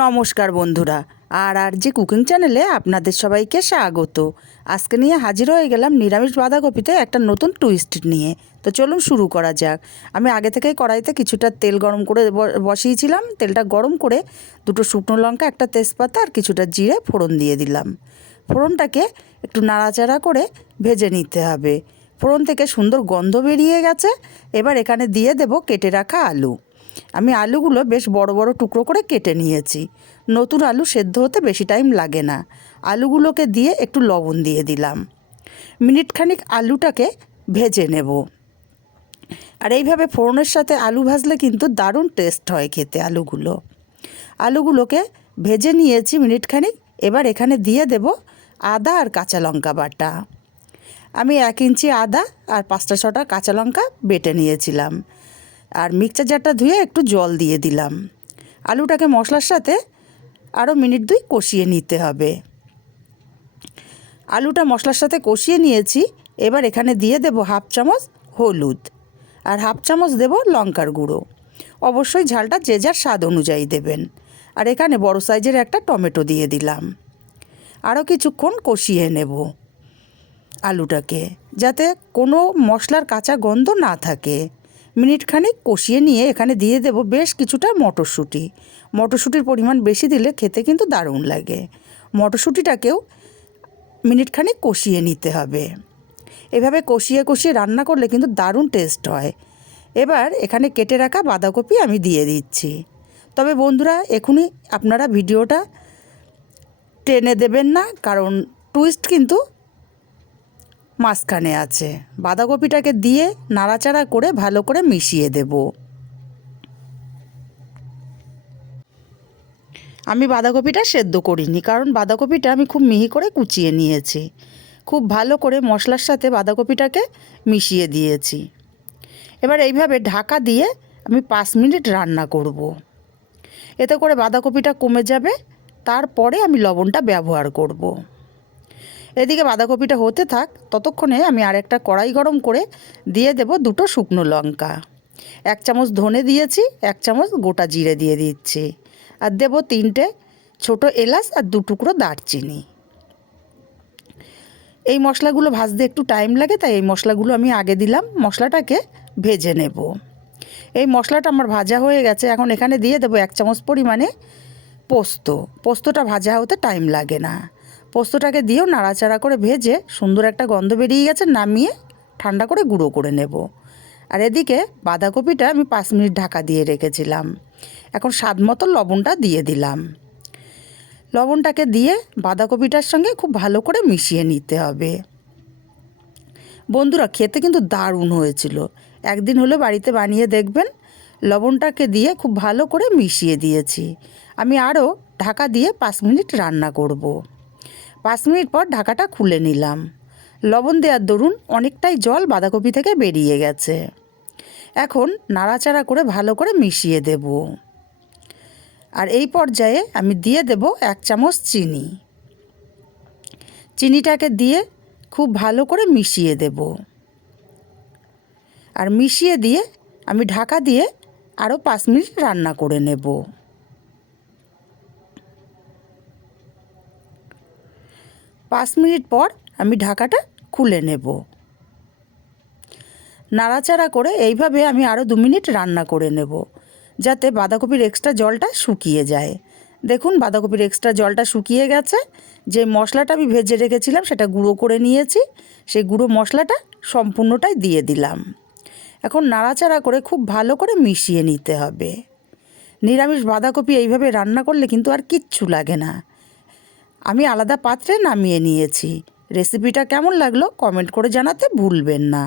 নমস্কার বন্ধুরা, আর আর যে কুকিং চ্যানেলে আপনাদের সবাইকে স্বাগত। আজকে নিয়ে হাজির হয়ে গেলাম নিরামিষ বাঁধাকপিতে একটা নতুন টুইস্ট নিয়ে। তো চলুন শুরু করা যাক। আমি আগে থেকেই কড়াইতে কিছুটা তেল গরম করে বসিয়েছিলাম। তেলটা গরম করে দুটো শুকনো লঙ্কা, একটা তেজপাতা আর কিছুটা জিরে ফোড়ন দিয়ে দিলাম। ফোড়নটাকে একটু নাড়াচাড়া করে ভেজে নিতে হবে। ফোড়ন থেকে সুন্দর গন্ধ বেরিয়ে গেছে। এবার এখানে দিয়ে দেব কেটে রাখা আলু। আমি আলুগুলো বেশ বড় বড় টুকরো করে কেটে নিয়েছি। নতুন আলু সেদ্ধ হতে বেশি টাইম লাগে না। আলুগুলোকে দিয়ে একটু লবণ দিয়ে দিলাম। মিনিট খানিক আলুটাকে ভেজে নেব। আর এইভাবে ফোড়নের সাথে আলু ভাজলে কিন্তু দারুণ টেস্ট হয় খেতে আলুগুলো। আলুগুলোকে ভেজে নিয়েছি মিনিট খানিক এবার এখানে দিয়ে দেব আদা আর কাঁচা লঙ্কা বাটা। আমি এক ইঞ্চি আদা আর পাঁচটা ছটা কাঁচা লঙ্কা বেটে নিয়েছিলাম। আর মিক্সচার জারটা ধুয়ে একটু জল দিয়ে দিলাম। আলুটাকে মশলার সাথে আরও মিনিট দুই কষিয়ে নিতে হবে। আলুটা মশলার সাথে কষিয়ে নিয়েছি, এবার এখানে দিয়ে দেব হাফ চামচ হলুদ আর হাফ চামচ দেব লঙ্কার গুঁড়ো। অবশ্যই ঝালটা যে যার স্বাদ অনুযায়ী দেবেন। আর এখানে বড় সাইজের একটা টমেটো দিয়ে দিলাম। আরও কিছুক্ষণ কষিয়ে নেব আলুটাকে, যাতে কোনো মশলার কাঁচা গন্ধ না থাকে। মিনিট খানিক কষিয়ে নিয়ে এখানে দিয়ে দেব বেশ কিছুটা মটরশুঁটি। মটরশুঁটির পরিমাণ বেশি দিলে খেতে কিন্তু দারুণ লাগে। মটরশুঁটিটাকেও মিনিট খানিক কষিয়ে নিতে হবে। এভাবে কষিয়ে কষিয়ে রান্না করলে কিন্তু দারুণ টেস্ট হয়। এবার এখানে কেটে রাখা বাঁধাকপি আমি দিয়ে দিচ্ছি। তবে বন্ধুরা, এখনই আপনারা ভিডিওটা টেনে দেবেন না, কারণ টুইস্ট কিন্তু মাঝখানে আছে বাঁধাকপিটাকে দিয়ে নাড়াচাড়া করে ভালো করে মিশিয়ে দেব আমি বাঁধাকপিটা সেদ্ধ করিনি, কারণ বাঁধাকপিটা আমি খুব মিহি করে কুচিয়ে নিয়েছি খুব ভালো করে মশলার সাথে বাঁধাকপিটাকে মিশিয়ে দিয়েছি এবার এইভাবে ঢাকা দিয়ে আমি পাঁচ মিনিট রান্না করব। এতে করে বাঁধাকপিটা কমে যাবে, তারপরে আমি লবণটা ব্যবহার করব। এদিকে বাঁধাকপিটা হতে থাক, ততক্ষণে আমি আরেকটা কড়াই গরম করে দিয়ে দেব দুটো শুকনো লঙ্কা। এক চামচ ধনে দিয়েছি, এক চামচ গোটা জিরে দিয়ে দিচ্ছি। আর দেব তিনটে ছোট এলাচ আর দু টুকরো দারচিনি। এই মশলাগুলো ভাজতে একটু টাইম লাগে, তাই এই মশলাগুলো আমি আগে দিলাম, মশলাটাকে ভেজে নেব। এই মশলাটা আমার ভাজা হয়ে গেছে, এখন এখানে দিয়ে দেবো এক চামচ পরিমাণে পোস্ত। পোস্তটা ভাজা হতে টাইম লাগে না। পোস্তটাকে দিয়েও নাড়াচাড়া করে ভেজে সুন্দর একটা গন্ধ বেরিয়ে গেছে, নামিয়ে ঠান্ডা করে গুঁড়ো করে নেব। আর এদিকে বাঁধাকপিটা আমি পাঁচ মিনিট ঢাকা দিয়ে রেখেছিলাম। এখন স্বাদ মতো লবণটা দিয়ে দিলাম। লবণটাকে দিয়ে বাঁধাকপিটার সঙ্গে খুব ভালো করে মিশিয়ে নিতে হবে। বন্ধুরা, খেতে কিন্তু দারুণ হয়েছিল। একদিন হলে বাড়িতে বানিয়ে দেখবেন, লবণটাকে দিয়ে খুব ভালো করে মিশিয়ে দিয়েছি। আমি আরও ঢাকা দিয়ে পাঁচ মিনিট রান্না করব। পাঁচ মিনিট পর ঢাকাটা খুলে নিলাম। লবণ দেওয়ার দরুন অনেকটাই জল বাঁধাকপি থেকে বেরিয়ে গেছে। এখন নাড়াচাড়া করে ভালো করে মিশিয়ে দেব। আর এই পর্যায়ে আমি দিয়ে দেব এক চামচ চিনি। চিনিটাকে দিয়ে খুব ভালো করে মিশিয়ে দেব। আর মিশিয়ে দিয়ে আমি ঢাকা দিয়ে আরও পাঁচ মিনিট রান্না করে নেব। পাঁচ মিনিট পর আমি ঢাকাটা খুলে নেব। নাড়াচাড়া করে এইভাবে আমি আরও দু মিনিট রান্না করে নেব, যাতে বাঁধাকপির এক্সট্রা জলটা শুকিয়ে যায়। দেখুন, বাঁধাকপির এক্সট্রা জলটা শুকিয়ে গেছে। যে মশলাটা আমি ভেজে রেখেছিলাম, সেটা গুঁড়ো করে নিয়েছি। সেই গুঁড়ো মশলাটা সম্পূর্ণটাই দিয়ে দিলাম। এখন নাড়াচাড়া করে খুব ভালো করে মিশিয়ে নিতে হবে। নিরামিষ বাঁধাকপি এইভাবে রান্না করলে কিন্তু আর কিচ্ছু লাগে না। আমি আলাদা পাত্রে নামিয়ে নিয়েছি। রেসিপিটা কেমন লাগল কমেন্ট করে জানাতে ভুলবেন না।